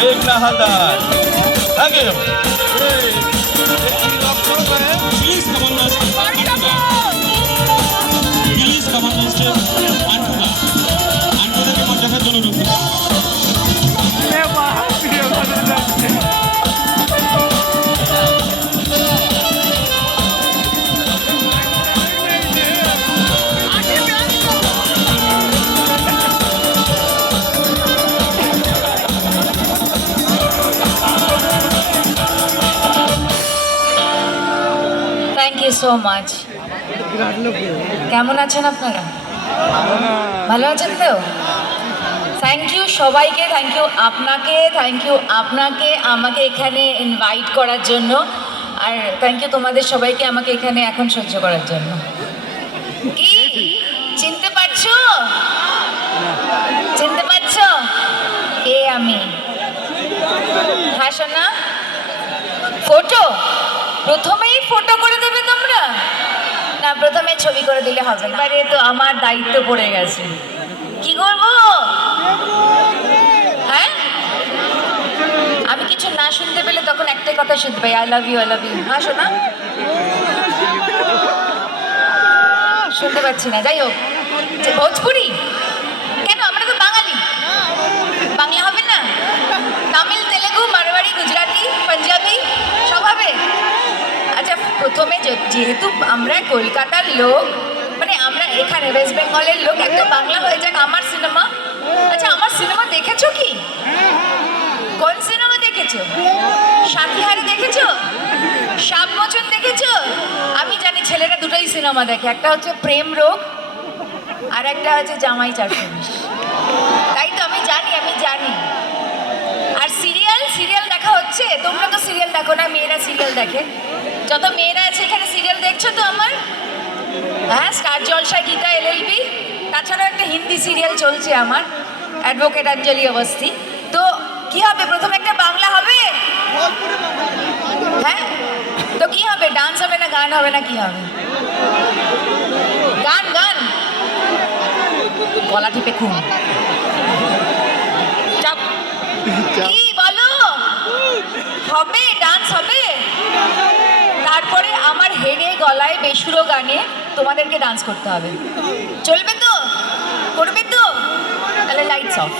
মেঘনা Haldar. Thank you. Please come on the stage. Please come on the stage. আন্টুদাকে মঞ্চ দেখার জন্য অনুরোধ করছি। Thank you so much. কেমন আছেন আপনারা? ভালো আছেন তো? থ্যাংক ইউ সবাইকে, থ্যাংক ইউ আপনাকে আমাকে এখানে ইনভাইট করার জন্য, আর থ্যাংক ইউ তোমাদের সবাইকে আমাকে এখানে এখন সহ্য করার জন্য। কি চিনতে পারছো? চিনতে পারছো কে আমি? হ্যাঁ সোনা, ফটো প্রথমেই ফটো করে দেবে তোমরা? না, প্রথমে ছবি করে দিলে হবে না, এবারে তো আমার দায়িত্ব পড়ে গেছে। কি করবো? হ্যাঁ, আমি কিছু না শুনতে পেলে তখন একটাই কথা শুনতে পাই, I love you, I love you. হ্যাঁ শোনা, শুনতে পাচ্ছি না। যাই হোক, যে ভোজপুরি কেন, আমরা তো বাঙালি, বাংলা হবে না? তামিল, তেলেগু, মারোয়াড়ি, গুজরাটি, পাঞ্জাবি সব হবে? আচ্ছা, প্রথমে যেহেতু আমরা কলকাতার লোক, মানে আমরা এখানে ওয়েস্ট বেঙ্গলের লোক, একটা বাংলা হয়ে যাক। আমার সিনেমা, আচ্ছা আমার সিনেমা দেখেছো কি? কোন সিনেমা দেখেছো? সাথীহারা দেখেছো? সাপমোচন দেখেছো? আমি জানি ছেলেরা দুটোই সিনেমা দেখে, একটা হচ্ছে প্রেম রোগ আর একটা হচ্ছে জামাই 420। তাই তো আমি জানি। আর সিরিয়াল দেখা হচ্ছে? তোমরা তো সিরিয়াল দেখো না, মেয়েরা সিরিয়াল দেখে। যত মেয়েরা আছে এখানে সিরিয়াল দেখছো তো আমার? হ্যাঁ, স্টার জলসা, গীতা, LLB, তাছাড়াও একটা হিন্দি সিরিয়াল চলছে আমার, অ্যাডভোকেট অঞ্জলি অবস্থি। তো কি হবে, প্রথমে একটা বাংলা হবে? হ্যাঁ, তো কি হবে, ডান্স হবে না গান হবে না কি হবে? গান, গলা টিপে খুব চাপ। কি বলো, হবে ডান্স হবে? তারপরে আমার হেডে গলায় বেসুরো গানে তোমাদেরকে ডান্স করতে হবে। চলবে তো? করবে তো? তাহলে লাইটস অফ।